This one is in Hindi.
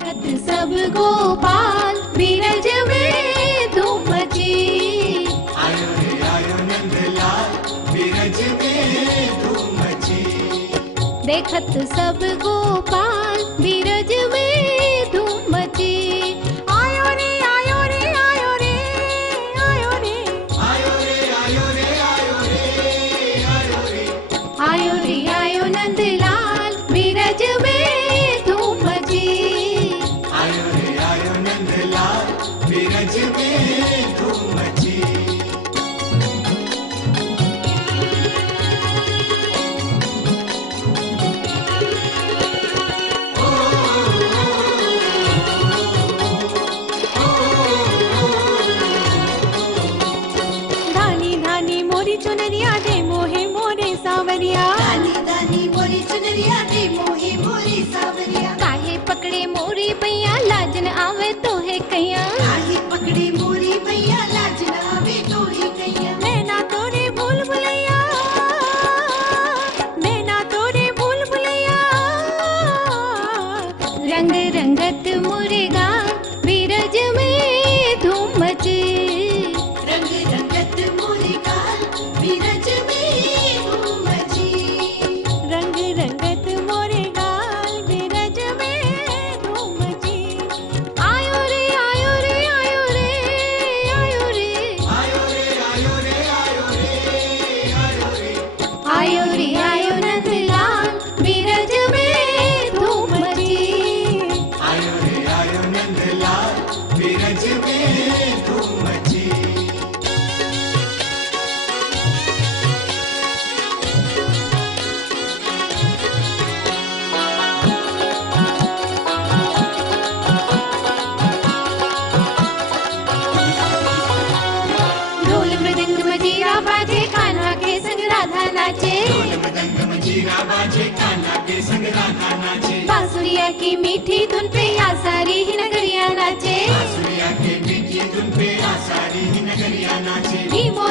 देखत सब गोपाल बीरज में धूम मची। आयो रे आयो नंदलाल बीरज में धूम मची। देखत सब गोपाल बीरज में धूम मची। आयो रे आयो रे आयो रे आयो रे आयो रे आयो रे आयो रे आयो रे आयो रे आयो नंदलाल बीरज में धूम मची। आयो रे आयो नंदलाल बीरज में धूम मची। धानी धानी मोरी चुनरिया दे मोहे मोरे सावरिया। दानी दानी मोरी चुनरिया दे मोहे मोरी सावरिया। काहे पकड़े मोरी पैया लाजन आवे तो है कैया। काहे पकड़े मोरी भैया लाज ना आवे तो ही कैया। नैना तोरे भूल भुलैया नैना तोरे भूल भुलैया। रंग रंगत मुर्गा बीरज में धूम मची। रंग रंगत मोरे गाल बीरज में धूम मची। रंग रंगत मोरे गाल बीरज में धूम मची। आयो रे आयो रे आयो रे आयो रे आयो रे आयो रे आयो रे आयो रे आयो रे आयो नंदलाल बीरज में धूम मची। आयो रे आयो नंदलाल बीरज में धूम मची। ढोल मृदंग मजीरा बाजे कान्हा के संग राधा नाचे। ढोल मृदंग मंजीरा बाजे कान्हा के संग राधा नाचे। बांसुरिया की मीठी धुन पे या सारी ही नगरिया नाचे। बांसुरिया के मीठी धुन पे आसारी ही नगरिया नाचे। धीमो